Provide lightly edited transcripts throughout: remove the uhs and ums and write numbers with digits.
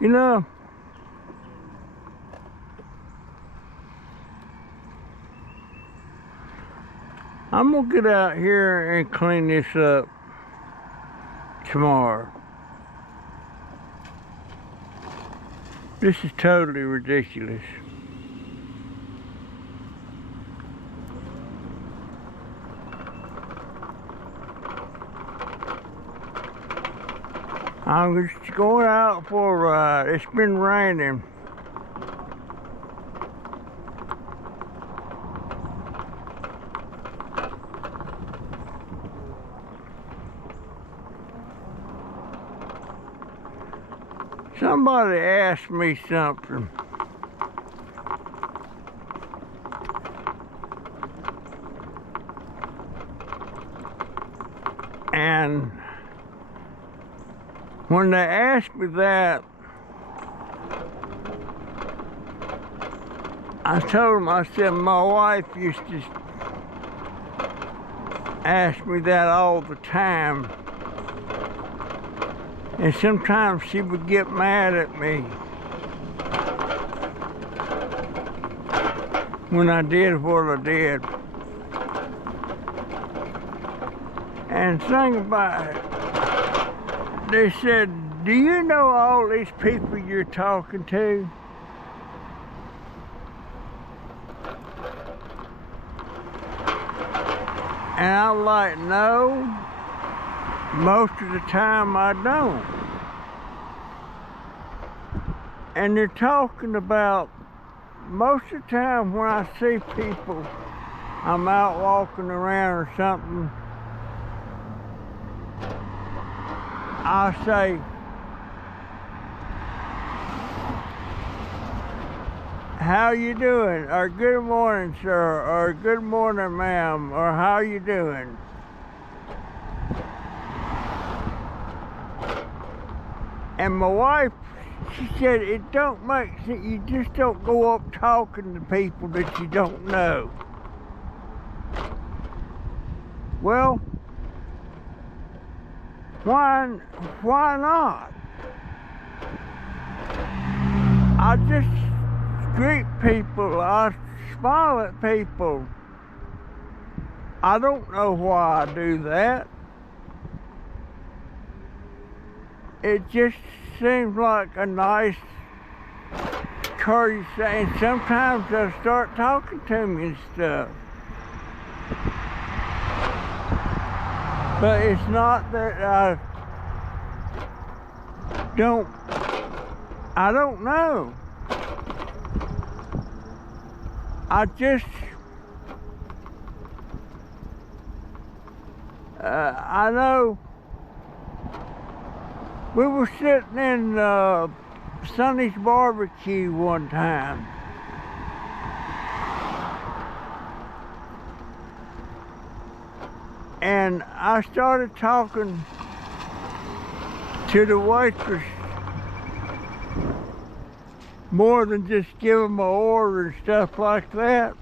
You know, I'm gonna get out here and clean this up tomorrow. This is totally ridiculous. I'm just going out for a ride. It's been raining. Somebody asked me something. And when they asked me that, I told them, I said, my wife used to ask me that all the time. And sometimes she would get mad at me when I did what I did. And think about it. They said, do you know all these people you're talking to? And I'm like, no, most of the time I don't. And they're talking about, most of the time when I see people, I'm out walking around or something, I'll say, how you doing? Or good morning, sir, or good morning, ma'am, or how you doing? And my wife, she said, it don't make sense. You just don't go up talking to people that you don't know. Well, why not? I just greet people, I smile at people. I don't know why I do that. It just seems like a nice courtesy, and sometimes they'll start talking to me and stuff. But it's not that I don't know. I just, I know we were sitting in Sonny's barbecue one time. And I started talking to the waitress more than just give them my order and stuff like that.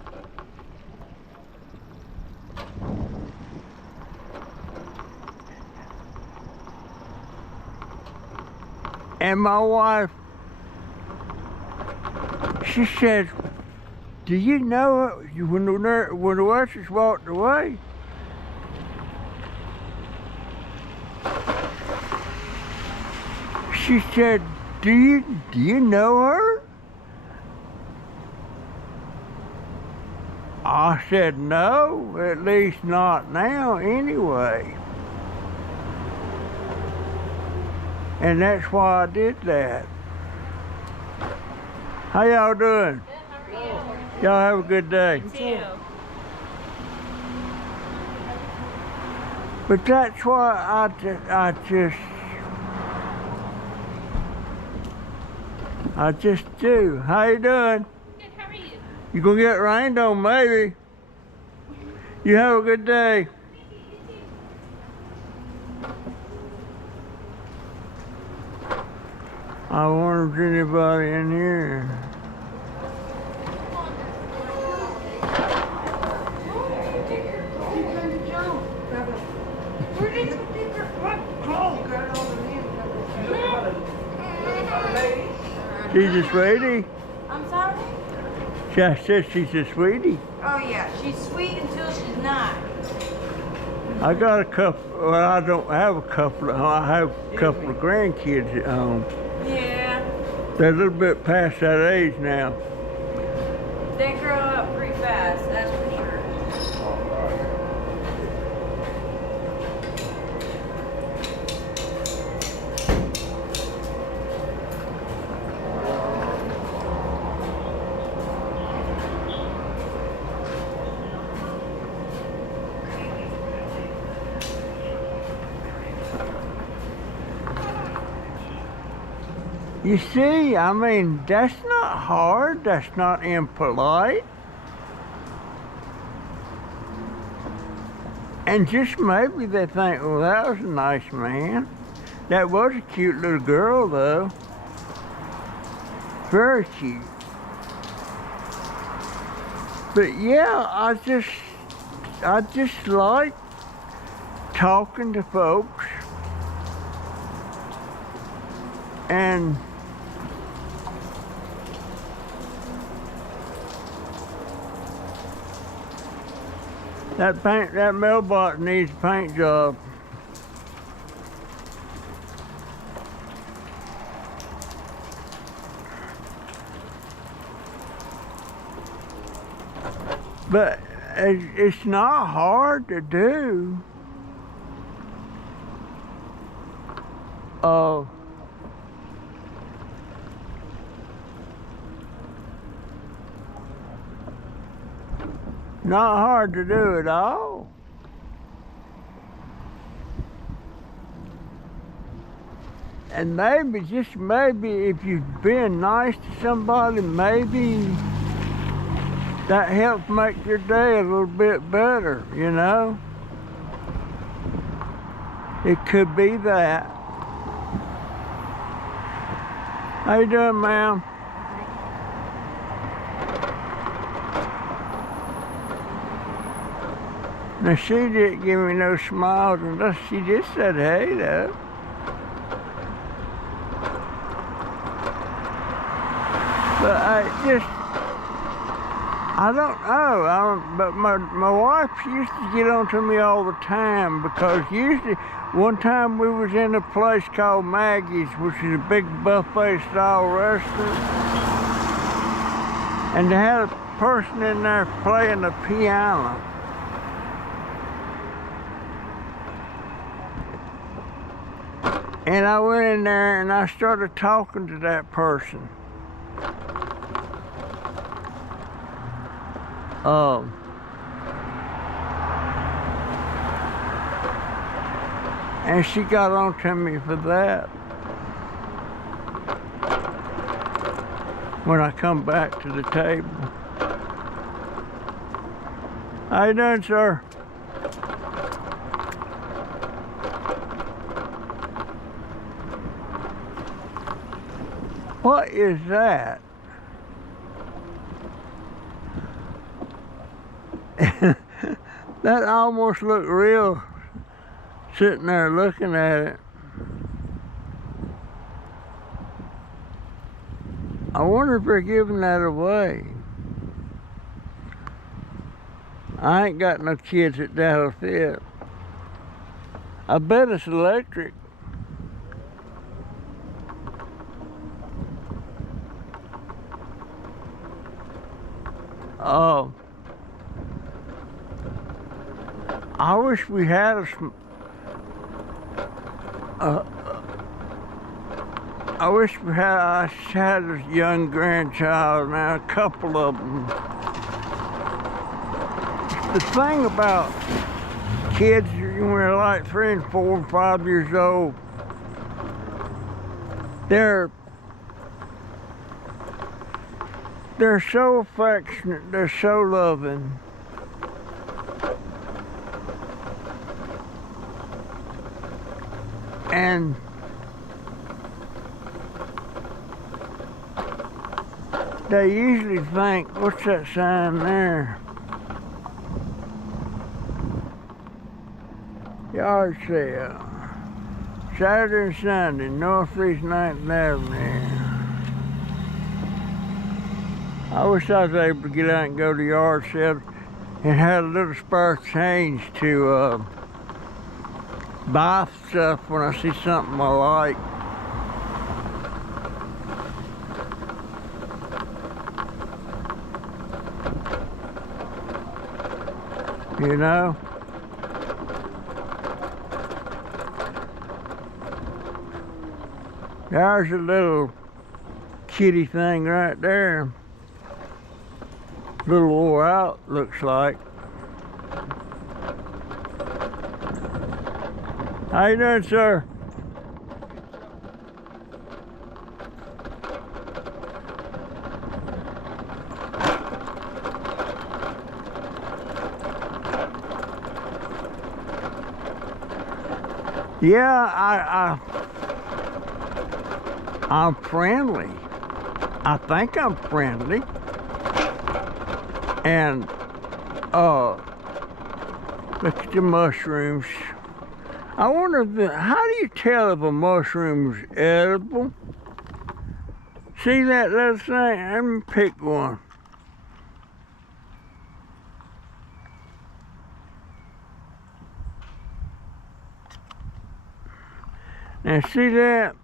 And my wife, she said, do you know when the waitress walked away? She said, do you know her? I said, no, at least not now anyway. And that's why I did that. How y'all doing? Good, how are you? Y'all have a good day. You too. But that's why I just do. How you doing? Good, how are you? You gonna get rained on maybe. You have a good day. Thank you. I wonder if there's anybody in here. She's a sweetie. I'm sorry? I said she's a sweetie. Oh yeah, she's sweet until she's not. I got a couple, well, I don't have a couple, I have a couple of grandkids at home. Yeah. They're a little bit past that age now. They grow up pretty fast, that's for sure. You see, I mean, that's not hard, that's not impolite. And just maybe they think, well, that was a nice man. That was a cute little girl, though. Very cute. But yeah, I just like talking to folks. And that mailbox needs a paint job. But it's not hard to do. Not hard to do at all. And maybe, just maybe, if you've been nice to somebody, maybe that helps make your day a little bit better, you know? It could be that. How you doing, ma'am? Now, she didn't give me no smiles unless she just said, hey, though. But I don't know. But my wife used to get on to me all the time because usually, one time we was in a place called Maggie's, which is a big buffet-style restaurant. And they had a person in there playing the piano. And I went in there and I started talking to that person. And she got on to me for that. When I come back to the table. How you doing, sir? What is that? That almost looked real, sitting there looking at it. I wonder if they're giving that away. I ain't got no kids that'll fit. I bet it's electric. I wish we had I had a young grandchild now, a couple of them. The thing about kids when they're like 3 and 4 and 5 years old, they're so affectionate, they're so loving. And they usually think, what's that sign there? Yard sale. Saturday and Sunday, Northeast 9th Avenue. I wish I was able to get out and go to the yard sale and had a little spare change to buy stuff when I see something I like. You know? There's a little kitty thing right there. Little wore out, looks like. How you doing, sir? Yeah, I'm friendly. I think I'm friendly. And look at the mushrooms. I wonder how do you tell if a mushroom is edible? See that little thing? Let me pick one. Now see that?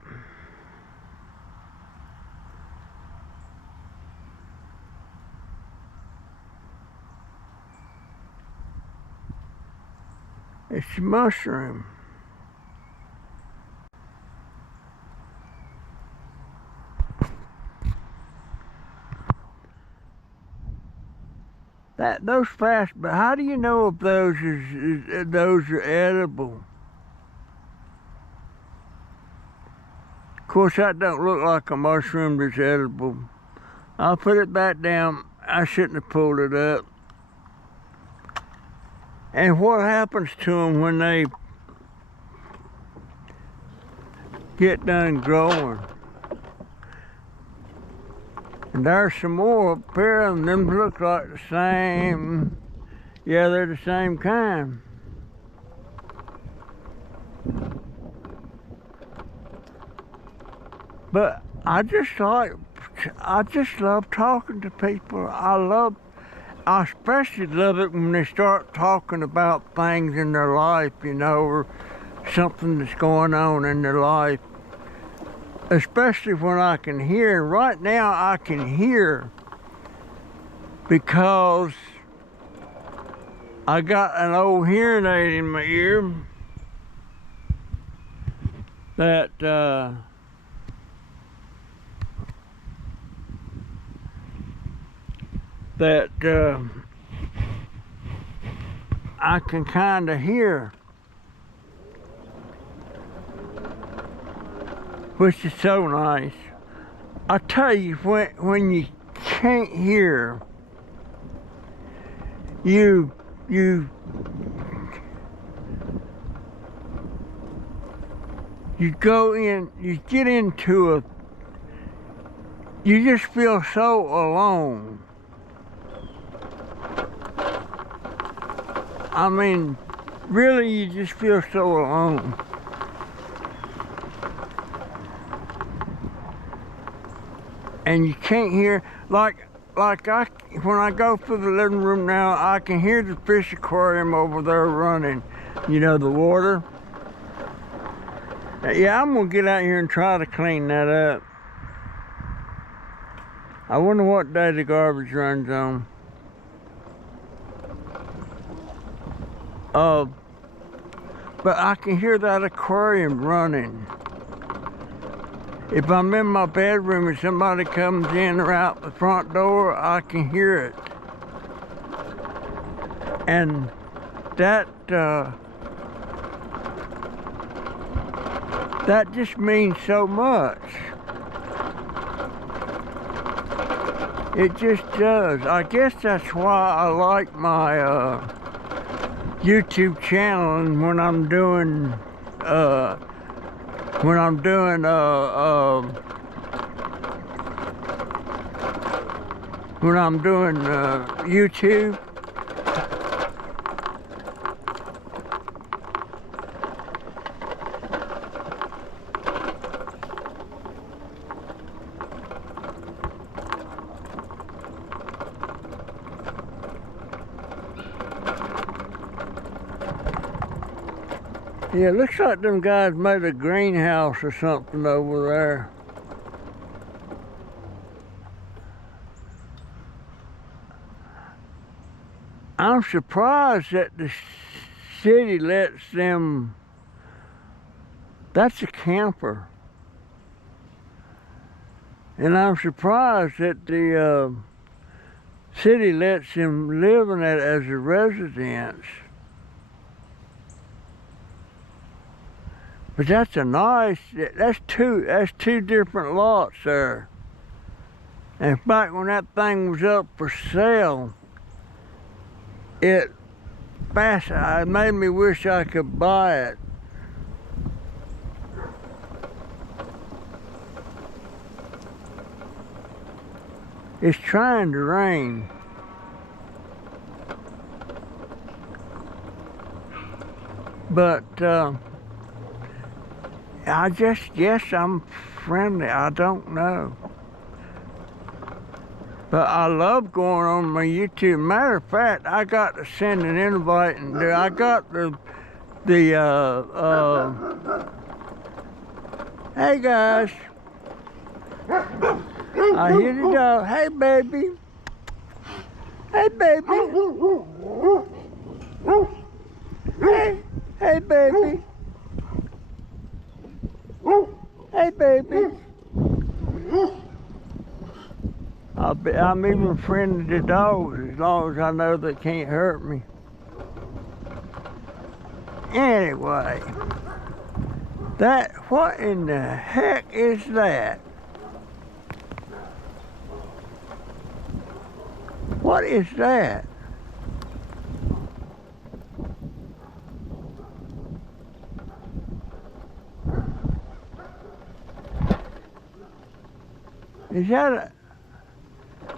It's a mushroom. Those fast, but how do you know if those those are edible? Of course, that don't look like a mushroom that's edible. I'll put it back down. I shouldn't have pulled it up. And what happens to them when they get done growing? And there's some more up here, and them look like the same. Yeah, they're the same kind. But I just love talking to people. I especially love it when they start talking about things in their life, you know, or something that's going on in their life. Especially when I can hear. Right now I can hear because I got an old hearing aid in my ear that I can kind of hear, which is so nice. I tell you, when you can't hear, you go in, you get into you just feel so alone. I mean, really, you just feel so alone. And you can't hear, like when I go through the living room now, I can hear the fish aquarium over there running. You know, the water. Yeah, I'm gonna get out here and try to clean that up. I wonder what day the garbage runs on. But I can hear that aquarium running. If I'm in my bedroom and somebody comes in or out the front door, I can hear it. And that just means so much. It just does. I guess that's why I like my YouTube channel, and when I'm doing when I'm doing YouTube. Yeah, it looks like them guys made a greenhouse or something over there. I'm surprised that the city lets them. That's a camper. And I'm surprised that the city lets them live in it as a residence. But that's a nice, that's two different lots there. And back when that thing was up for sale, it made me wish I could buy it. It's trying to rain. But I just guess I'm friendly. I don't know. But I love going on my YouTube. Matter of fact, I got to send an invite, and I got hey guys. I hear the dog. Hey baby. Hey baby. Hey baby. Hey baby. I'm even friendly to dogs as long as I know they can't hurt me. Anyway, what in the heck is that? What is that?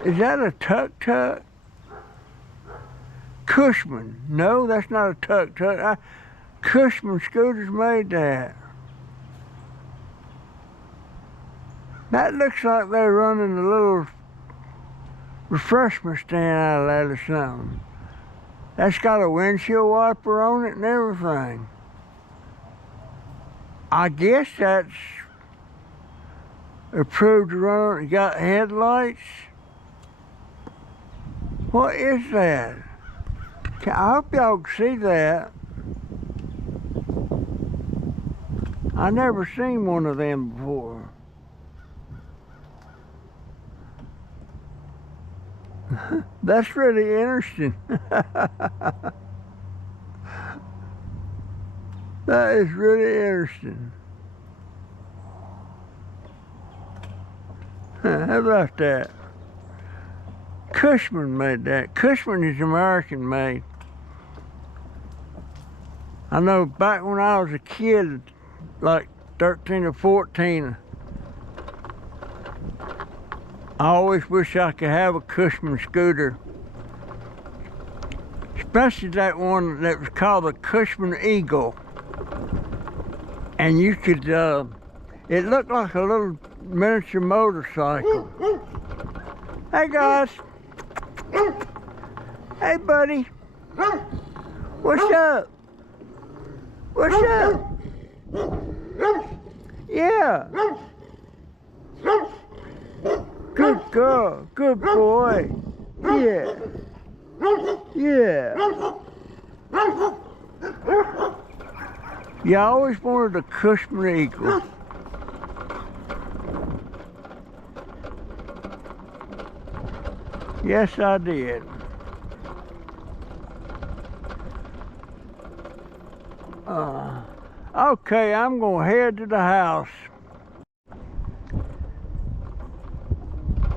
Is that a tuk-tuk? Cushman. No, that's not a tuk-tuk. Cushman Scooters made that. That looks like they're running a little refreshment stand out of that or something. That's got a windshield wiper on it and everything. I guess that's approved to run on. It got headlights. What is that? I hope y'all can see that. I never seen one of them before. That's really interesting. That is really interesting. How about that? Cushman made that. Cushman is American made. I know back when I was a kid, like 13 or 14, I always wish I could have a Cushman scooter. Especially that one that was called the Cushman Eagle. And you could, it looked like a little miniature motorcycle. Hey guys. Hey buddy. What's up? What's up? Yeah. Good girl. Good boy. Yeah. Yeah. Yeah, I always wanted a Cushman Eagle. Yes, I did. Okay, I'm gonna head to the house.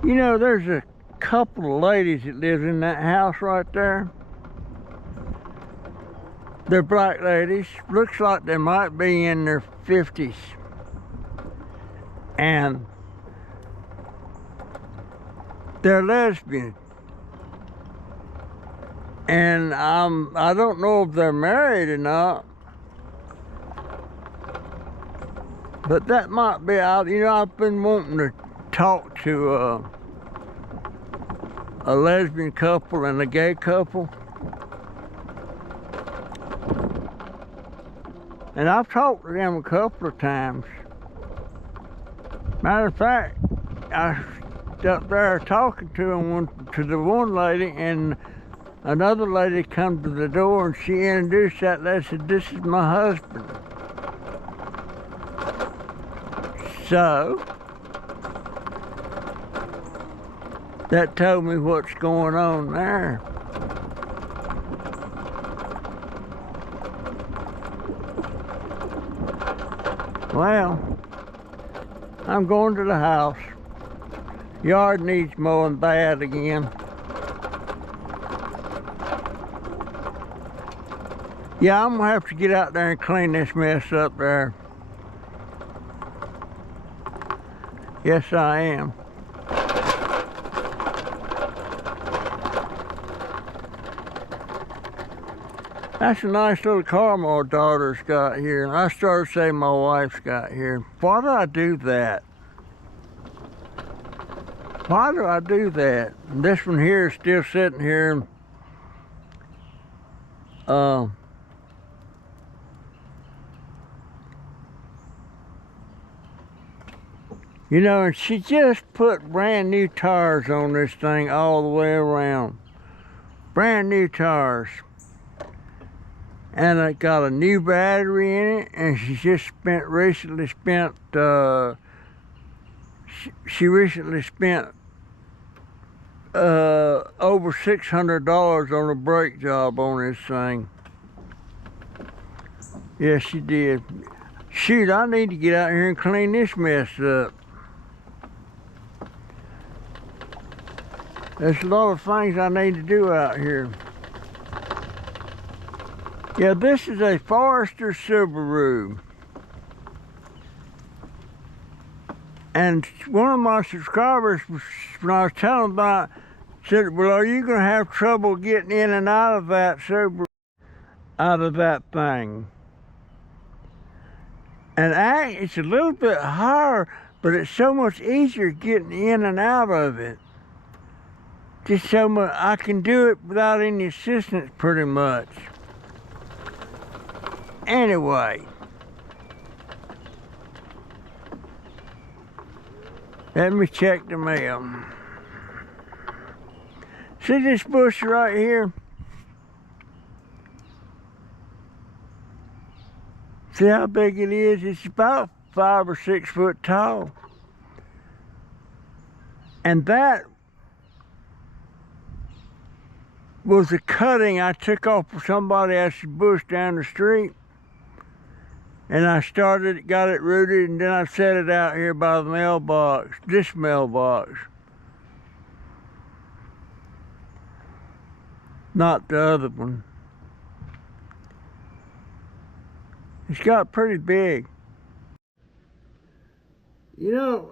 You know, there's a couple of ladies that live in that house right there. They're black ladies. Looks like they might be in their 50s. And they're lesbian. And I don't know if they're married or not. But that might be out. You know, I've been wanting to talk to a lesbian couple and a gay couple. And I've talked to them a couple of times. Matter of fact, I was up there talking to them, to the one lady, and another lady come to the door and she introduced that lady, said, "This is my husband." So, that told me what's going on there. Well, I'm going to the house. Yard needs mowing bad again. Yeah, I'm gonna have to get out there and clean this mess up there. Yes, I am. That's a nice little car my daughter's got here. I started saying my wife's got here. Why do I do that? Why do I do that? And this one here is still sitting here. You know, and she just put brand new tires on this thing all the way around. Brand new tires. And it got a new battery in it, and she just recently spent over $600 on a brake job on this thing. Yes, she did. Shoot, I need to get out here and clean this mess up. There's a lot of things I need to do out here. Yeah, this is a Forester Subaru. And one of my subscribers, when I was telling them about it, said, "Well, are you going to have trouble getting in and out of that Subaru, out of that thing?" And it's a little bit higher, but it's so much easier getting in and out of it. Just so much, I can do it without any assistance pretty much. Anyway, let me check the mail. See this bush right here? See how big it is? It's about 5 or 6 foot tall. And that was a cutting I took off of somebody else's bush down the street. And I got it rooted, and then I set it out here by the mailbox, this mailbox. Not the other one. It's got pretty big. You know,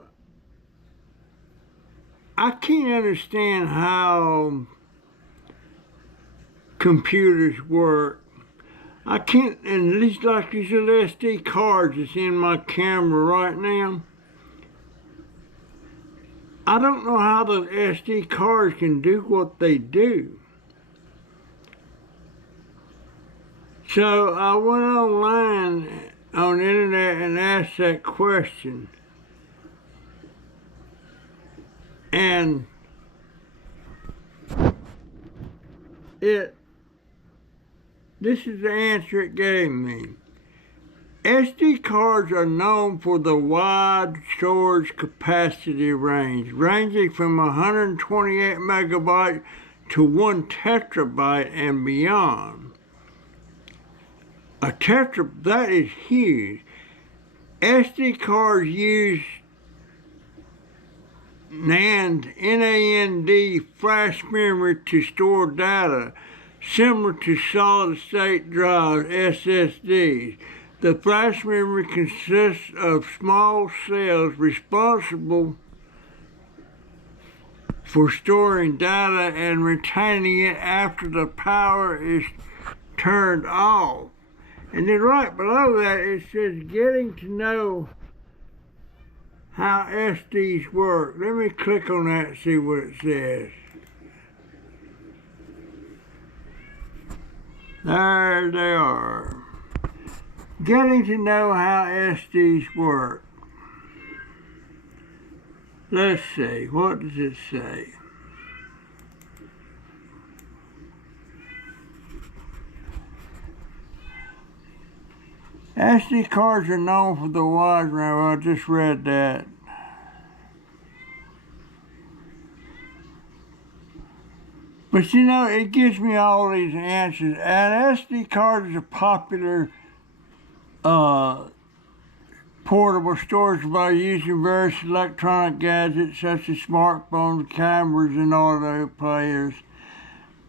I can't understand how computers work. I can't, and these little SD cards that's in my camera right now, I don't know how the SD cards can do what they do. So I went online on the internet and asked that question. And this is the answer it gave me. SD cards are known for the wide storage capacity range, ranging from 128 megabyte to 1 terabyte and beyond. That is huge. SD cards use NAND, N-A-N-D, flash memory to store data, similar to solid-state drives, SSDs. The flash memory consists of small cells responsible for storing data and retaining it after the power is turned off. And then right below that it says getting to know how SDs work. Let me click on that and see what it says. There they are. Getting to know how SDs work. Let's see, what does it say? SD cards are known for the wide range. I just read that. But you know, it gives me all these answers. And SD cards is a popular portable storage device using various electronic gadgets such as smartphones, cameras, and audio players.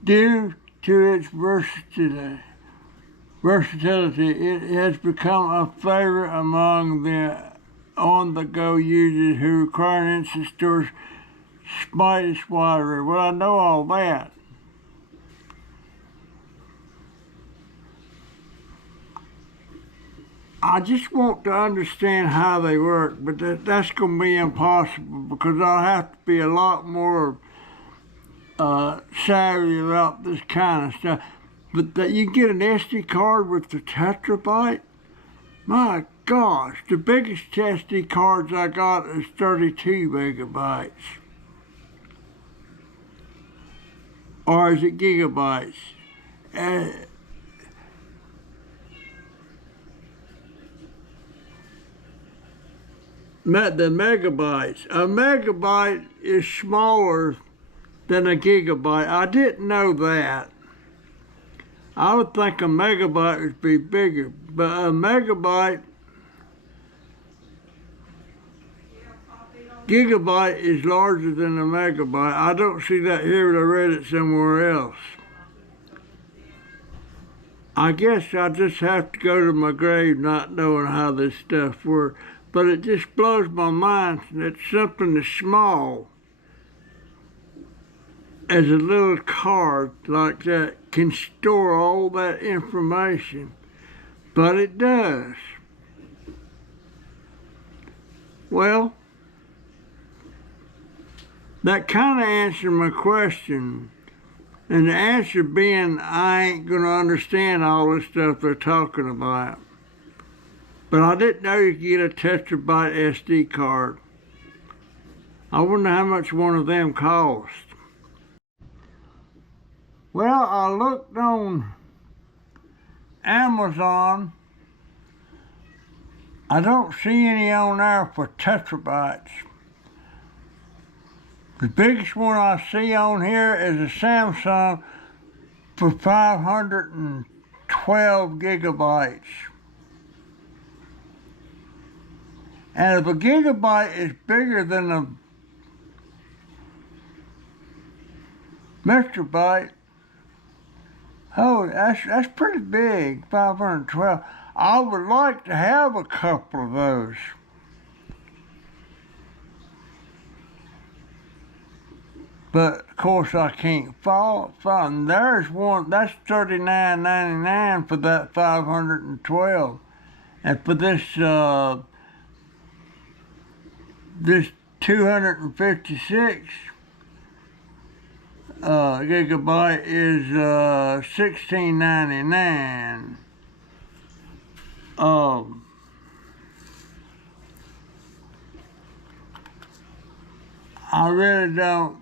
Due to its versatility, it has become a favorite among the on-the-go users who require an instant storage space wider. Well, I know all that. I just want to understand how they work, but that's going to be impossible because I'll have to be a lot more savvy about this kind of stuff. But that you get an SD card with the terabyte? My gosh, the biggest SD cards I got is 32 megabytes. Or is it gigabytes? The megabytes. A megabyte is smaller than a gigabyte. I didn't know that. I would think a megabyte would be bigger, but a megabyte, gigabyte is larger than a megabyte. I don't see that here, but I read it somewhere else. I guess I just have to go to my grave not knowing how this stuff works. But it just blows my mind that something as small as a little card like that can store all that information. But it does. Well, that kind of answered my question. And the answer being, I ain't going to understand all this stuff they're talking about. But I didn't know you could get a terabyte SD card. I wonder how much one of them cost. Well, I looked on Amazon. I don't see any on there for terabytes. The biggest one I see on here is a Samsung for 512 gigabytes. And if a gigabyte is bigger than a megabyte, oh, that's pretty big, 512. I would like to have a couple of those. But of course I can't find. There's one that's $39.99 for that 512, and for this this 256 gigabyte is $16.99. I really don't.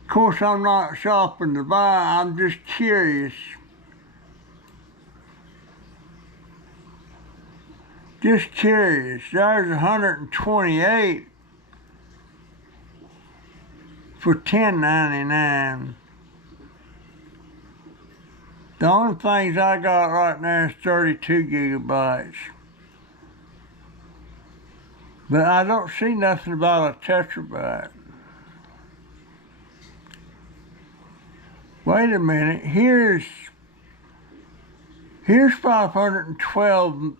Of course, I'm not shopping to buy. I'm just curious. Just curious. There's 128 for $10.99. The only things I got right now is 32 gigabytes. But I don't see nothing about a terabyte. Wait a minute. Here's 512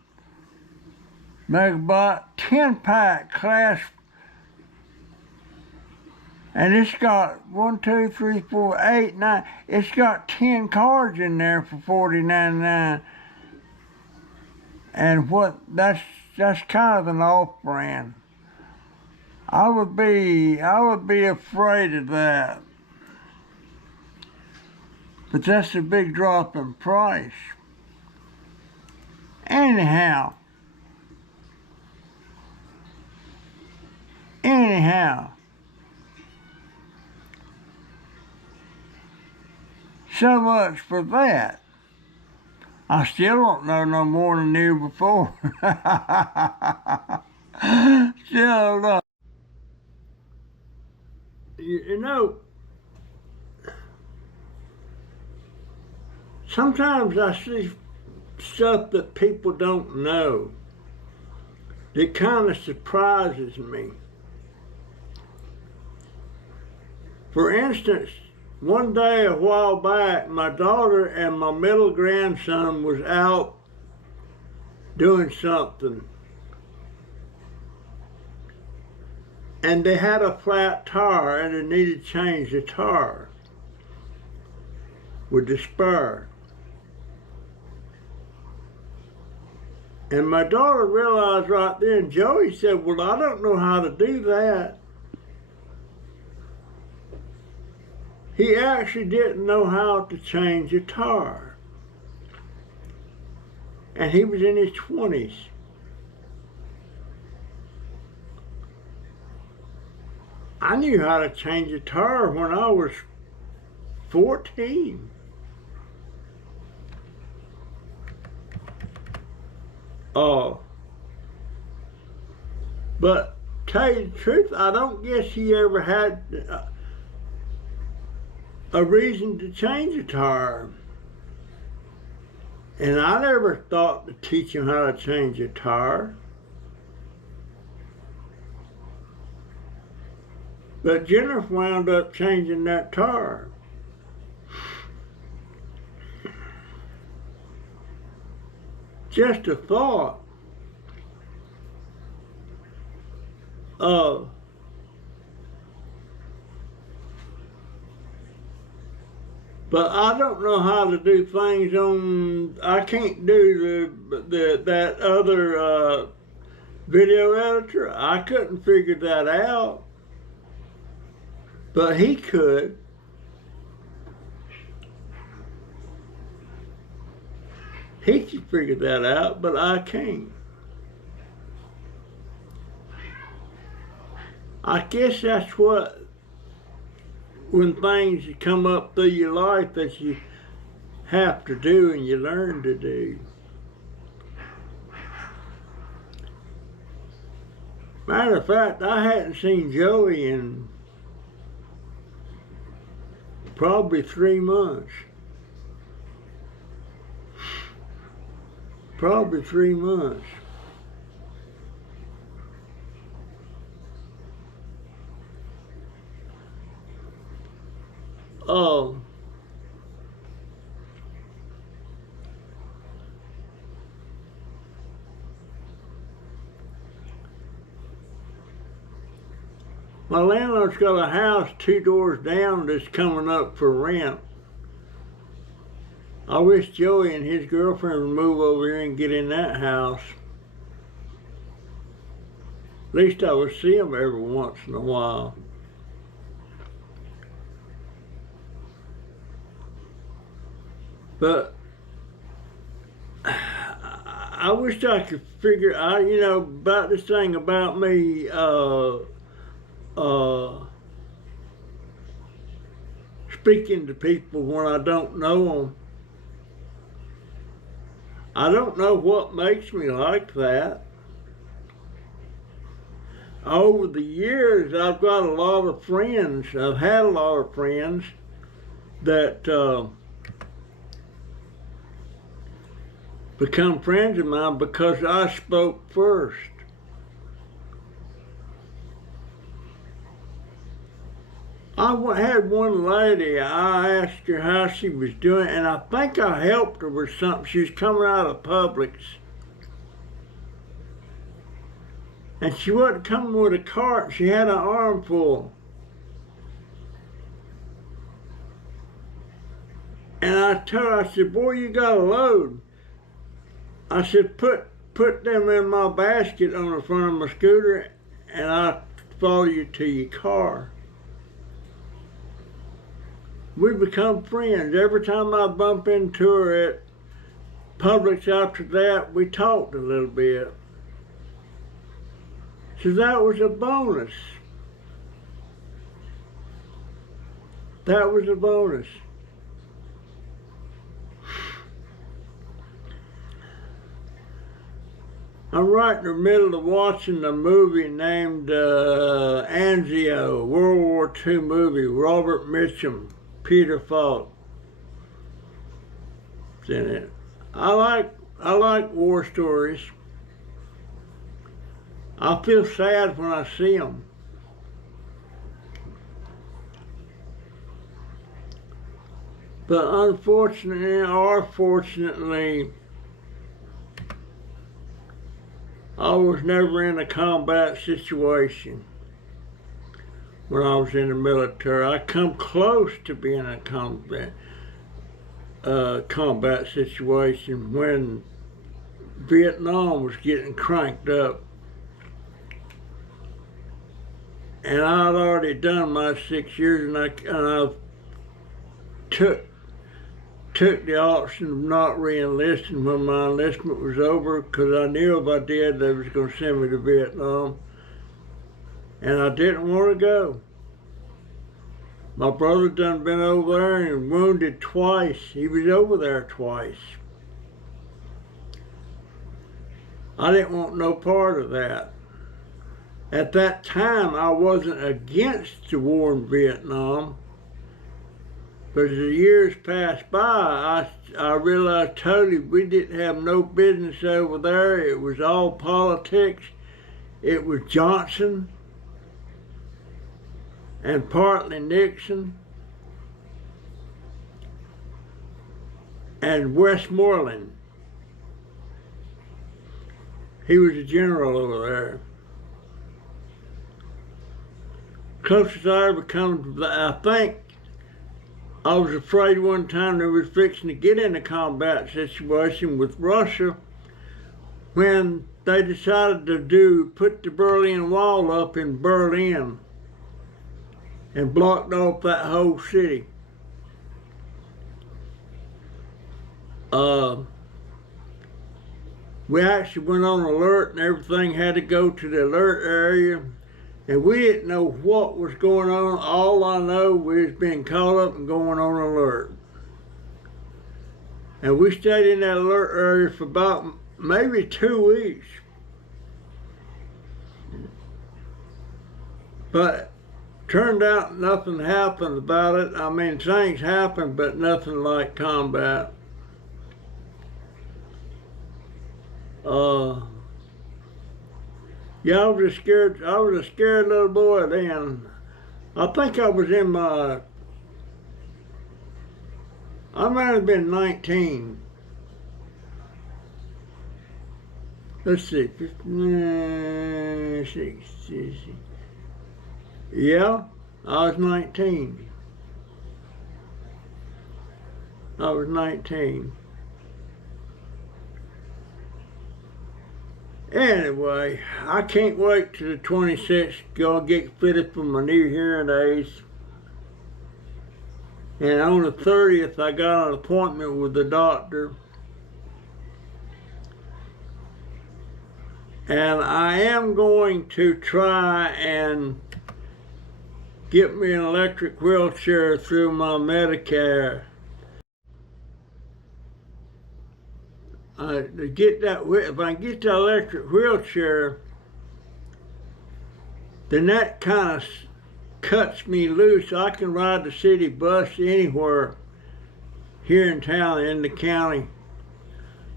megabyte 10-pack class And it's got 1, 2, 3, 4, 8, 9. It's got 10 cards in there for $49.99. And that's kind of an off-brand. I would be afraid of that. But that's a big drop in price. Anyhow, so much for that. I still don't know no more than I knew before. Still don't know. You know, sometimes I see stuff that people don't know that kind of surprises me. For instance, one day a while back, my daughter and my middle grandson was out doing something. And they had a flat tire and they needed to change the tire with the spur. And my daughter realized right then, Joey said, well, I don't know how to do that. He actually didn't know how to change a tire. And he was in his 20s. I knew how to change a tire when I was 14. But tell you the truth, I don't guess he ever had a reason to change a tire. And I never thought to teach him how to change a tire. But Jennifer wound up changing that tire. Just a thought. But I don't know how to do things on. I can't do that other video editor. I couldn't figure that out. But he could. He could figure that out, but I can't. I guess that's what, when things come up through your life that you have to do and you learn to do. Matter of fact, I hadn't seen Joey in probably 3 months. Probably 3 months. My landlord's got a house 2 doors down that's coming up for rent. I wish Joey and his girlfriend would move over here and get in that house. At least I would see them every once in a while. But I wish I could figure out, you know, about this thing about me speaking to people when I don't know them. I don't know what makes me like that. Over the years, I've got a lot of friends. I've had a lot of friends that become friends of mine because I spoke first. I had one lady, I asked her how she was doing, and I think I helped her with something. She was coming out of Publix. And she wasn't coming with a cart, she had an armful. And I told her, I said, boy, you got a load. I said, put them in my basket on the front of my scooter and I'll follow you to your car. We become friends. Every time I bump into her at Publix after that, we talked a little bit. So that was a bonus. That was a bonus. I'm right in the middle of watching a movie named Anzio, World War II movie, Robert Mitchum, Peter Falk. It's in it. I like war stories. I feel sad when I see them. But unfortunately or fortunately, I was never in a combat situation when I was in the military. I come close to being in a combat situation when Vietnam was getting cranked up. And I'd already done my 6 years, and I took the option of not re-enlisting when my enlistment was over, because I knew if I did, they was going to send me to Vietnam. And I didn't want to go. My brother done been over there and wounded twice. He was over there twice. I didn't want no part of that. At that time, I wasn't against the war in Vietnam. But as the years passed by, I realized totally we didn't have no business over there. It was all politics. It was Johnson and partly Nixon and Westmoreland. He was a general over there. Closest I ever come to, I think, I was afraid one time they was fixing to get in a combat situation with Russia when they decided to put the Berlin Wall up in Berlin and blocked off that whole city. We actually went on alert and everything had to go to the alert area. And we didn't know what was going on. All I know, we was being called up and going on alert. And we stayed in that alert area for about maybe 2 weeks. But turned out nothing happened about it. I mean, things happened, but nothing like combat. Yeah, I was a scared little boy then. I think I was in my, I might have been 19. Let's see, 15, 16. Yeah, I was 19. I was 19. Anyway, I can't wait till the 26th to go get fitted for my new hearing aids. And on the 30th, I got an appointment with the doctor. And I am going to try and get me an electric wheelchair through my Medicare. To get that, if I can get that electric wheelchair, then that kind of cuts me loose. I can ride the city bus anywhere here in town, in the county,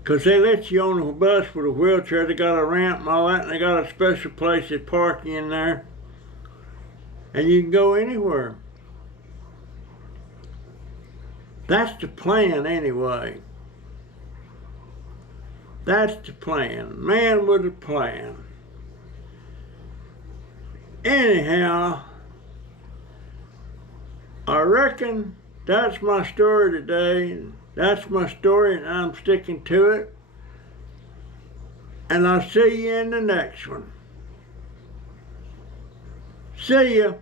because they let you on the bus with a wheelchair. They got a ramp and all that, and they got a special place to park in there, and you can go anywhere. That's the plan anyway. That's the plan. Man with a plan. Anyhow, I reckon that's my story today. That's my story, and I'm sticking to it. And I'll see you in the next one. See ya.